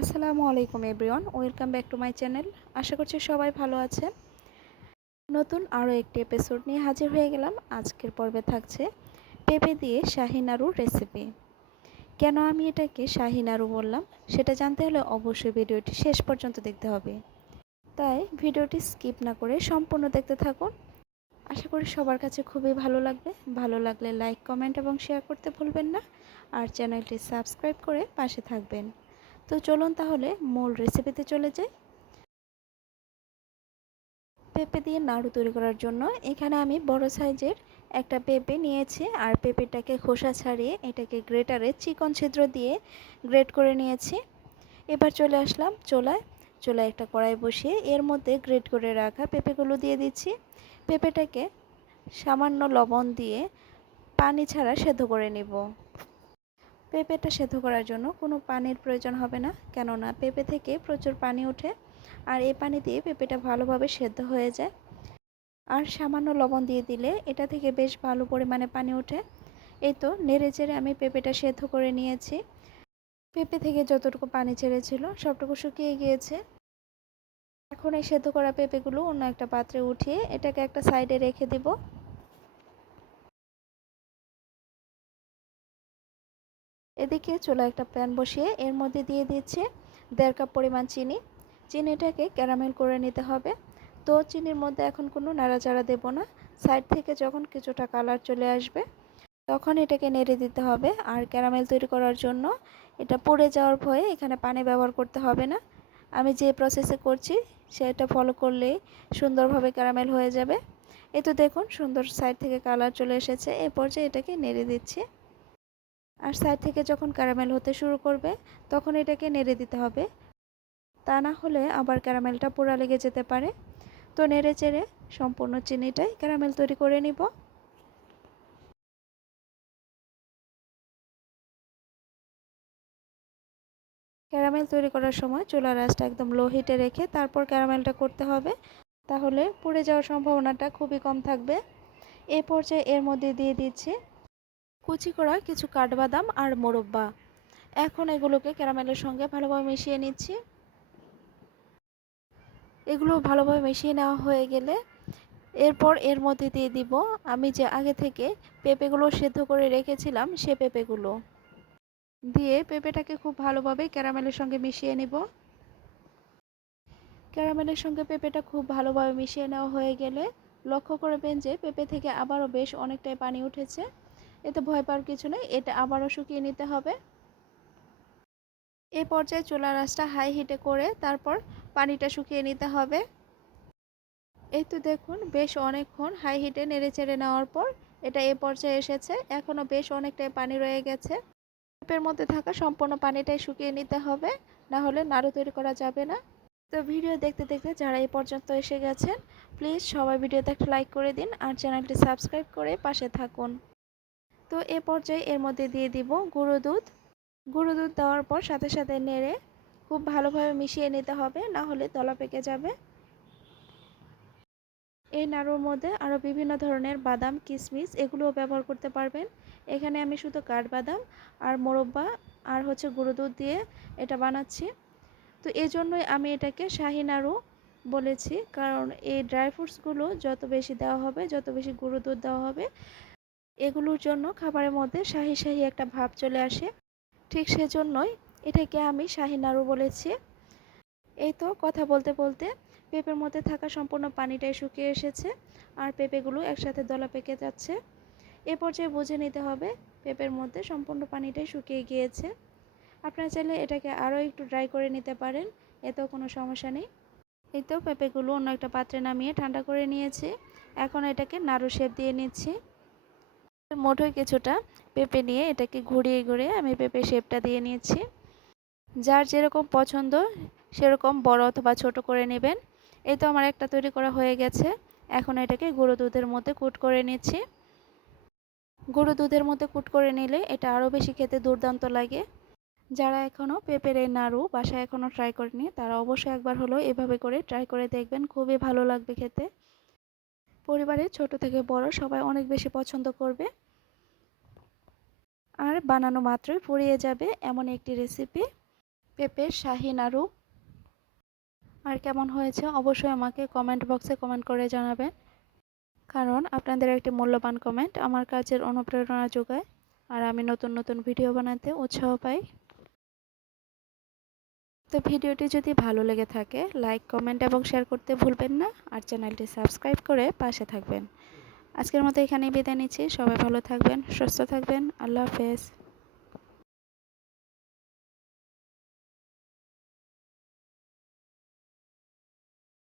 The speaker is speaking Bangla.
আসসালামু আলাইকুম everyone, welcome back to my channel. আশা করছি সবাই ভালো আছেন। নতুন আরও একটি এপিসোড নিয়ে হাজির হয়ে গেলাম। আজকের পর্বে থাকছে পেঁপে দিয়ে শাহি নাড়ুর রেসিপি কেন আমি এটাকে শাহি নাড়ু বললাম, সেটা জানতে হলে অবশ্যই ভিডিওটি শেষ পর্যন্ত দেখতে হবে। তাই ভিডিওটি স্কিপ না করে সম্পূর্ণ দেখতে থাকুন। আশা করি সবার কাছে খুবই ভালো লাগবে। ভালো লাগলে লাইক, কমেন্ট এবং শেয়ার করতে ভুলবেন না। আর চ্যানেলটি সাবস্ক্রাইব করে পাশে থাকবেন। তো চলুন তাহলে মূল রেসিপিতে চলে যাই। পেঁপে দিয়ে নাড়ু তৈরি করার জন্য এখানে আমি বড় সাইজের একটা পেঁপে নিয়েছি আর পেঁপেটাকে খোসা ছাড়িয়ে এটাকে গ্রেটারে চিকন ছিদ্র দিয়ে গ্রেট করে নিয়েছি। এবার চলে আসলাম চোলায়। চোলায় একটা কড়াই বসিয়ে এর মধ্যে গ্রেট করে রাখা পেঁপেগুলো দিয়ে দিচ্ছি। পেঁপেটাকে সামান্য লবণ দিয়ে পানি ছাড়া সেদ্ধ করে নিব। পেঁপেটা সেদ্ধ করার জন্য কোনো পানির প্রয়োজন হবে না, কেননা পেঁপে থেকে প্রচুর পানি ওঠে আর এই পানি দিয়ে পেঁপেটা ভালোভাবে সেদ্ধ হয়ে যায়। আর সামান্য লবণ দিয়ে দিলে এটা থেকে বেশ ভালো পরিমাণে পানি ওঠে। এই তো নেড়ে চেড়ে আমি পেঁপেটা সেদ্ধ করে নিয়েছি। পেঁপে থেকে যতটুকু পানি ছেড়েছিল সবটুকু শুকিয়ে গিয়েছে। এখন এই সেদ্ধ করা পেঁপেগুলো অন্য একটা পাত্রে উঠিয়ে এটাকে একটা সাইডে রেখে দিব। এদিকে চুলা একটা প্যান বসিয়ে এর মধ্যে দিয়ে দিচ্ছে দেড় কাপ পরিমাণ চিনি। চিনিটাকে ক্যারামেল করে নিতে হবে। তো চিনির মধ্যে এখন কোনো নাড়াচাড়া দেব না। সাইড থেকে যখন কিছুটা কালার চলে আসবে, তখন এটাকে নেড়ে দিতে হবে। আর ক্যারামেল তৈরি করার জন্য এটা পড়ে যাওয়ার ভয়ে এখানে পানি ব্যবহার করতে হবে না। আমি যে প্রসেসে করছি, সেটা ফলো করলেই সুন্দরভাবে ক্যারামেল হয়ে যাবে। এ তো দেখুন, সুন্দর সাইড থেকে কালার চলে এসেছে। এ পর্যায়ে এটাকে নেড়ে দিচ্ছি। আর সাইড থেকে যখন ক্যারামেল হতে শুরু করবে, তখন এটাকে নেড়ে দিতে হবে। তা না হলে আবার ক্যারামেলটা পোড়া লেগে যেতে পারে। তো নেড়ে চেড়ে সম্পূর্ণ চিনিটাই ক্যারামেল তৈরি করে নিব। ক্যারামেল তৈরি করার সময় চুলার আঁচটা একদম লো হিটে রেখে তারপর ক্যারামেলটা করতে হবে। তাহলে পুড়ে যাওয়ার সম্ভাবনাটা খুবই কম থাকবে। এ পর্যায়ে এর মধ্যে দিয়ে দিচ্ছি কুচি করা কিছু কাঠবাদাম আর মোরব্বা। এখন এগুলোকে ক্যারামেলের সঙ্গে ভালোভাবে মিশিয়ে নিচ্ছি। এগুলো ভালোভাবে মিশিয়ে নেওয়া হয়ে গেলে এরপর এর মধ্যে দিয়ে দিব আমি যে আগে থেকে পেঁপেগুলো সেদ্ধ করে রেখেছিলাম সে পেঁপেগুলো। দিয়ে পেঁপেটাকে খুব ভালোভাবে ক্যারামেলের সঙ্গে মিশিয়ে নেব। ক্যারামেলের সঙ্গে পেঁপেটা খুব ভালোভাবে মিশিয়ে নেওয়া হয়ে গেলে লক্ষ্য করবেন যে পেঁপে থেকে আবারও বেশ অনেকটাই পানি উঠেছে। এতে ভয় পাওয়ার কিছু নেই, এটা আবারও শুকিয়ে নিতে হবে। এ পর্যায়ে চুলার আঁচটা হাই হিটে করে তারপর পানিটা শুকিয়ে নিতে হবে। এই তো দেখুন, বেশ অনেকক্ষণ হাই হিটে নেড়ে চেড়ে নেওয়ার পর এটা এ পর্যায়ে এসেছে, এখনও বেশ অনেকটাই পানি রয়ে গেছে। পেঁপের মধ্যে থাকা সম্পূর্ণ পানিটাই শুকিয়ে নিতে হবে, না হলে নাড়ু তৈরি করা যাবে না। তো ভিডিও দেখতে দেখতে যারা এই পর্যন্ত এসে গেছেন প্লিজ সবাই ভিডিওতে একটা লাইক করে দিন আর চ্যানেলটি সাবস্ক্রাইব করে পাশে থাকুন। তো এ পর্যায়ে এর মধ্যে দিয়ে দিব গুঁড়ো দুধ। গুঁড়ো দুধ দেওয়ার পর সাথে সাথে নেড়ে খুব ভালোভাবে মিশিয়ে নিতে হবে, না হলে তলা পেকে যাবে। এই নাড়ুর মধ্যে আরও বিভিন্ন ধরনের বাদাম কিশমিশ এগুলোও ব্যবহার করতে পারবেন। এখানে আমি শুধু কাঠবাদাম আর মোরব্বা আর হচ্ছে গুঁড়ো দুধ দিয়ে এটা বানাচ্ছি। তো এই জন্যই আমি এটাকে শাহি নাড়ু বলেছি, কারণ এই ড্রাই ফ্রুটসগুলো যত বেশি দেওয়া হবে, যত বেশি গুঁড়ো দুধ দেওয়া হবে এগুলোর জন্য খাবারের মধ্যে শাহি শাহি একটা ভাব চলে আসে। ঠিক সেজন্যই এটাকে আমি শাহি নাড়ু বলেছি। এই তো কথা বলতে বলতে পেঁপের মধ্যে থাকা সম্পূর্ণ পানিটাই শুকিয়ে এসেছে আর পেঁপেগুলো একসাথে দলা পেকে যাচ্ছে। এ পর্যায়ে বুঝে নিতে হবে পেঁপের মধ্যে সম্পূর্ণ পানিটাই শুকিয়ে গিয়েছে। আপনারা চাইলে এটাকে আরও একটু ড্রাই করে নিতে পারেন, এতেও কোনো সমস্যা নেই। এই তো পেঁপেগুলো অন্য একটা পাত্রে নামিয়ে ঠান্ডা করে নিয়েছি। এখন এটাকে নাড়ু শেপ দিয়ে নিচ্ছি। মোটর কিছুটা পেঁপে নিয়ে এটাকে ঘুরিয়ে ঘুরিয়ে আমি পেঁপে শেপটা দিয়ে নিয়েছি। যার যেরকম পছন্দ, সেরকম বড় অথবা ছোট করে নেবেন। এই তো আমার একটা তৈরি করা হয়ে গেছে। এখন এটাকে গুঁড়ো দুধের মধ্যে কুট করে নিচ্ছি। গুঁড়ো দুধের মধ্যে কুট করে নিলে এটা আরও বেশি খেতে দুর্দান্ত লাগে। যারা এখনও পেঁপের এই নাড়ু বাসায় এখনও ট্রাই করেনি তারা অবশ্যই একবার হলো এভাবে করে ট্রাই করে দেখবেন। খুবই ভালো লাগবে খেতে। পরিবারের ছোট থেকে বড় সবাই অনেক বেশি পছন্দ করবে। আর বানানো মাত্রই ফুরিয়ে যাবে এমন একটি রেসিপি পেঁপের শাহি, নাড়ু। আর কেমন হয়েছে অবশ্যই আমাকে কমেন্ট বক্সে কমেন্ট করে জানাবেন। কারণ আপনাদের একটি মূল্যবান কমেন্ট আমার কাজের অনুপ্রেরণা যোগায়। আর আমি নতুন নতুন ভিডিও বানাতে উৎসাহ পাই। তো ভিডিওটি যদি ভালো লেগে থাকে, লাইক, কমেন্ট এবং শেয়ার করতে ভুলবেন না আর চ্যানেলটি সাবস্ক্রাইব করে পাশে থাকবেন। আজকের মতো এখানেই বিদায় নিচ্ছি। সবাই ভালো থাকবেন, সুস্থ থাকবেন। আল্লাহ হাফেজ।